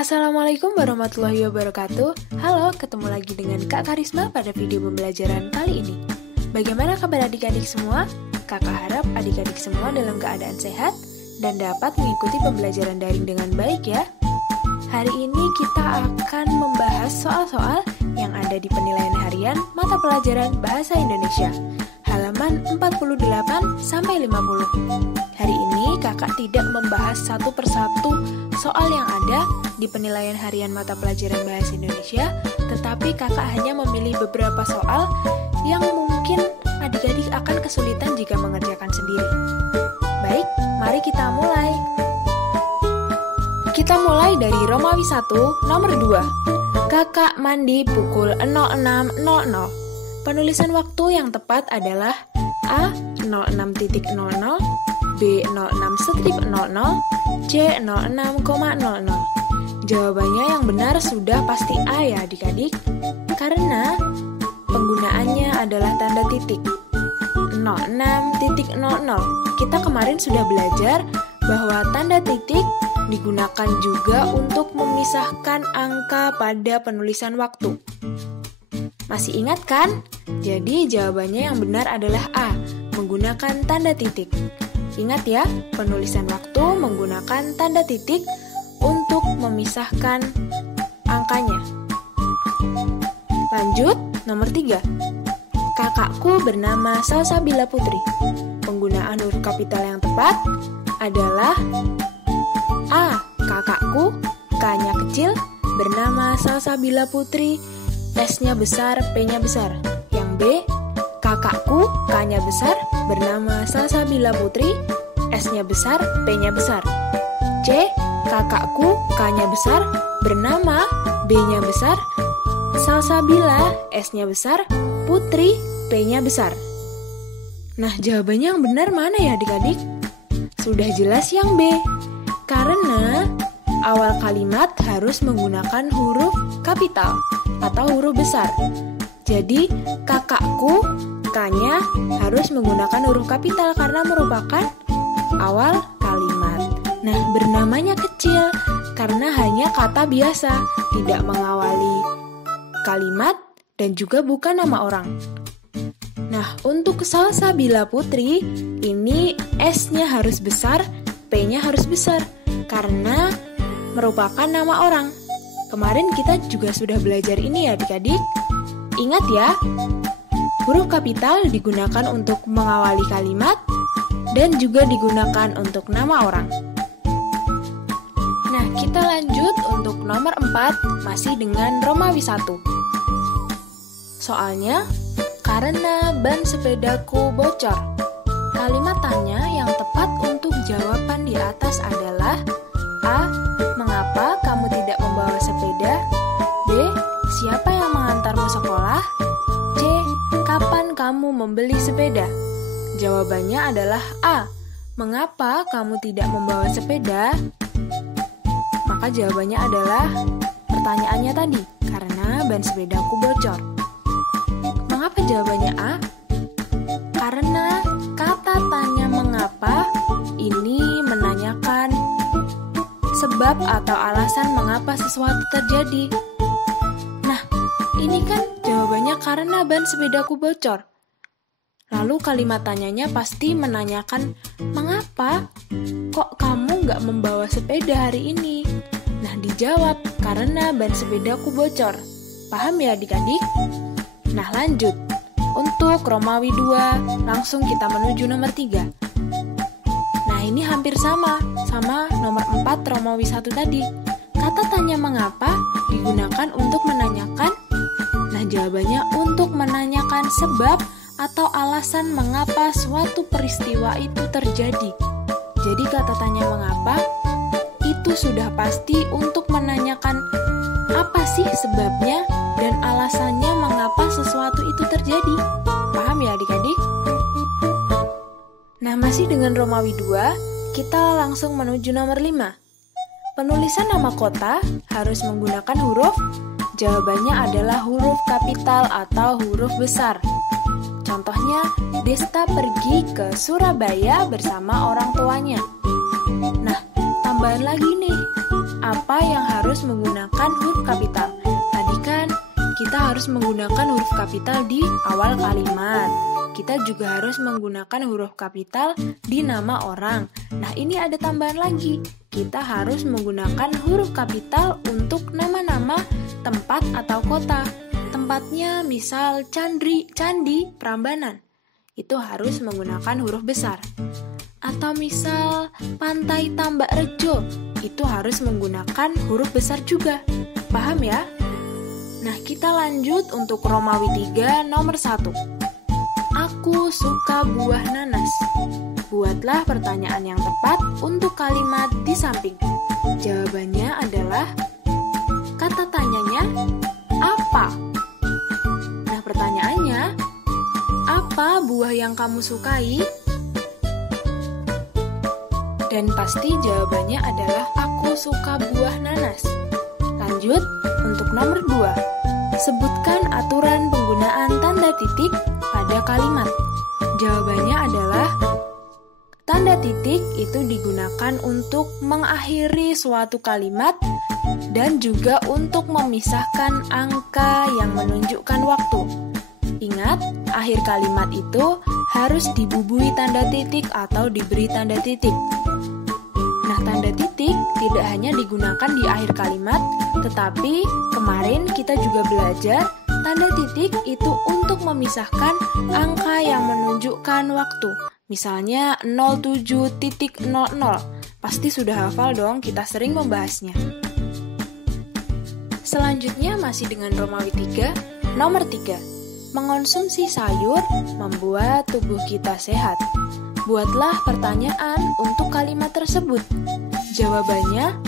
Assalamualaikum warahmatullahi wabarakatuh. Halo, ketemu lagi dengan Kak Karisma pada video pembelajaran kali ini. Bagaimana kabar adik-adik semua? Kakak harap adik-adik semua dalam keadaan sehat dan dapat mengikuti pembelajaran daring dengan baik ya. Hari ini kita akan membahas soal-soal yang ada di penilaian harian mata pelajaran Bahasa Indonesia, halaman 48-50. Hari ini kakak tidak membahas satu persatu soal yang ada di penilaian harian mata pelajaran Bahasa Indonesia, tetapi kakak hanya memilih beberapa soal yang mungkin adik-adik akan kesulitan jika mengerjakan sendiri. Baik, mari kita mulai. Kita mulai dari Romawi 1 nomor 2. Kakak mandi pukul 06.00. Penulisan waktu yang tepat adalah A. 06.00, B. 06.00, C. 06,00. Jawabannya yang benar sudah pasti A ya adik-adik, karena penggunaannya adalah tanda titik 06.00. Kita kemarin sudah belajar bahwa tanda titik digunakan juga untuk memisahkan angka pada penulisan waktu. Masih ingat kan? Jadi jawabannya yang benar adalah A, menggunakan tanda titik. Ingat ya, penulisan waktu menggunakan tanda titik untuk memisahkan angkanya. Lanjut, nomor 3. Kakakku bernama Salsabila Putri. Penggunaan huruf kapital yang tepat adalah A. Kakakku, K-nya kecil, bernama Salsabila Putri, S-nya besar, P-nya besar. Yang B. Kakakku, K-nya besar, bernama Salsabila Putri, S-nya besar, P-nya besar. C. Kakakku, K-nya besar, bernama B-nya besar, Salsabila, S-nya besar, Putri, P-nya besar. Nah, jawabannya yang benar mana ya adik-adik? Sudah jelas yang B, karena awal kalimat harus menggunakan huruf kapital atau huruf besar. Jadi, kakakku, K-nya harus menggunakan huruf kapital karena merupakan awal kalimat. Nah, bernamanya kecil karena hanya kata biasa, tidak mengawali kalimat dan juga bukan nama orang. Nah, untuk Salsabila Putri, ini S-nya harus besar, P-nya harus besar karena merupakan nama orang. Kemarin kita juga sudah belajar ini ya adik-adik. Ingat ya, huruf kapital digunakan untuk mengawali kalimat dan juga digunakan untuk nama orang. Nah, kita lanjut untuk nomor 4 masih dengan Romawi 1. Soalnya, karena ban sepedaku bocor. Kalimat tanya yang tepat untuk jawaban di atas adalah A. Mengapa kamu tidak membawa sepeda? B. Siapa yang mengantarmu sekolah? C. Kapan kamu membeli sepeda? Jawabannya adalah A. Mengapa kamu tidak membawa sepeda? Maka jawabannya adalah pertanyaannya tadi, karena ban sepedaku bocor. Mengapa jawabannya A? Karena kata tanya mengapa ini menanyakan sebab atau alasan mengapa sesuatu terjadi. Nah, ini kan jawabannya karena ban sepedaku bocor. Lalu kalimat tanyanya pasti menanyakan mengapa kok kamu nggak membawa sepeda hari ini? Nah, dijawab karena ban sepedaku bocor. Paham ya adik-adik? Nah, lanjut. Untuk Romawi 2, langsung kita menuju nomor 3. Nah, ini hampir sama nomor 4 Romawi 1 tadi. Kata tanya mengapa digunakan untuk menanyakan. Nah, jawabannya untuk menanyakan sebab atau alasan mengapa suatu peristiwa itu terjadi. Jadi kata tanya mengapa itu sudah pasti untuk menanyakan apa sih sebabnya dan alasannya mengapa sesuatu itu terjadi. Paham ya adik-adik? Nah, masih dengan Romawi 2, kita langsung menuju nomor 5. Penulisan nama kota harus menggunakan huruf. Jawabannya adalah huruf kapital atau huruf besar. Contohnya, Desta pergi ke Surabaya bersama orang tuanya. Nah, tambahan lagi nih. apa yang harus menggunakan huruf kapital? Tadi kan kita harus menggunakan huruf kapital di awal kalimat. Kita juga harus menggunakan huruf kapital di nama orang. Nah, ini ada tambahan lagi. Kita harus menggunakan huruf kapital untuk nama-nama tempat atau kota. Tempatnya misal Candi Prambanan. Itu harus menggunakan huruf besar. Atau misal Pantai Tambak Rejo, itu harus menggunakan huruf besar juga. Paham ya? Nah, kita lanjut untuk Romawi 3 nomor 1. Aku suka buah nanas. Buatlah pertanyaan yang tepat untuk kalimat di samping. Jawabannya adalah kata tanyanya apa? Nah, pertanyaannya, apa buah yang kamu sukai? Dan pasti jawabannya adalah aku suka buah nanas. Lanjut untuk nomor 2. Sebutkan aturan penggunaan tanda titik pada kalimat. Jawabannya adalah tanda titik itu digunakan untuk mengakhiri suatu kalimat dan juga untuk memisahkan angka yang menunjukkan waktu. Ingat, akhir kalimat itu harus dibubui tanda titik atau diberi tanda titik. Nah, tanda titik tidak hanya digunakan di akhir kalimat, tetapi kemarin kita juga belajar tanda titik itu untuk memisahkan angka yang menunjukkan waktu. Misalnya 07.00. Pasti sudah hafal dong, kita sering membahasnya. Selanjutnya masih dengan Romawi 3, nomor 3. Mengonsumsi sayur membuat tubuh kita sehat. Buatlah pertanyaan untuk kalimat tersebut. Jawabannya,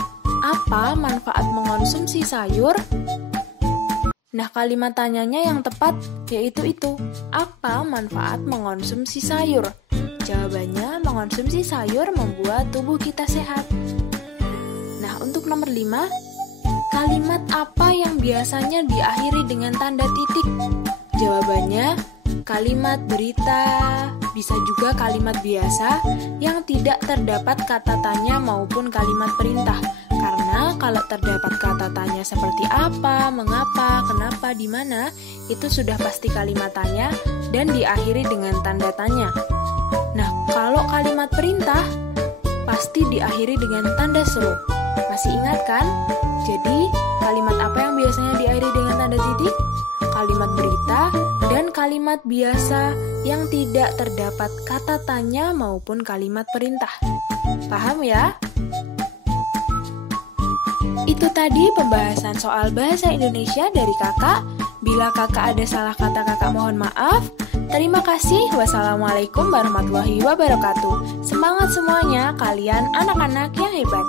apa manfaat mengonsumsi sayur? Nah, kalimat tanyanya yang tepat yaitu itu. Apa manfaat mengonsumsi sayur? Jawabannya, mengonsumsi sayur membuat tubuh kita sehat. Nah, untuk nomor 5, kalimat apa yang biasanya diakhiri dengan tanda titik? Jawabannya, kalimat berita, bisa juga kalimat biasa yang tidak terdapat kata tanya maupun kalimat perintah. Karena kalau terdapat kata tanya seperti apa, mengapa, kenapa, di mana, itu sudah pasti kalimat tanya dan diakhiri dengan tanda tanya. Nah, kalau kalimat perintah, pasti diakhiri dengan tanda seru. Masih ingat kan? Jadi, kalimat apa yang biasanya diakhiri dengan tanda titik? Kalimat berita dan kalimat biasa yang tidak terdapat kata tanya maupun kalimat perintah. Paham ya? Itu tadi pembahasan soal bahasa Indonesia dari kakak. Bila kakak ada salah kata, kakak mohon maaf. Terima kasih. Wassalamualaikum warahmatullahi wabarakatuh. Semangat semuanya, kalian anak-anak yang hebat.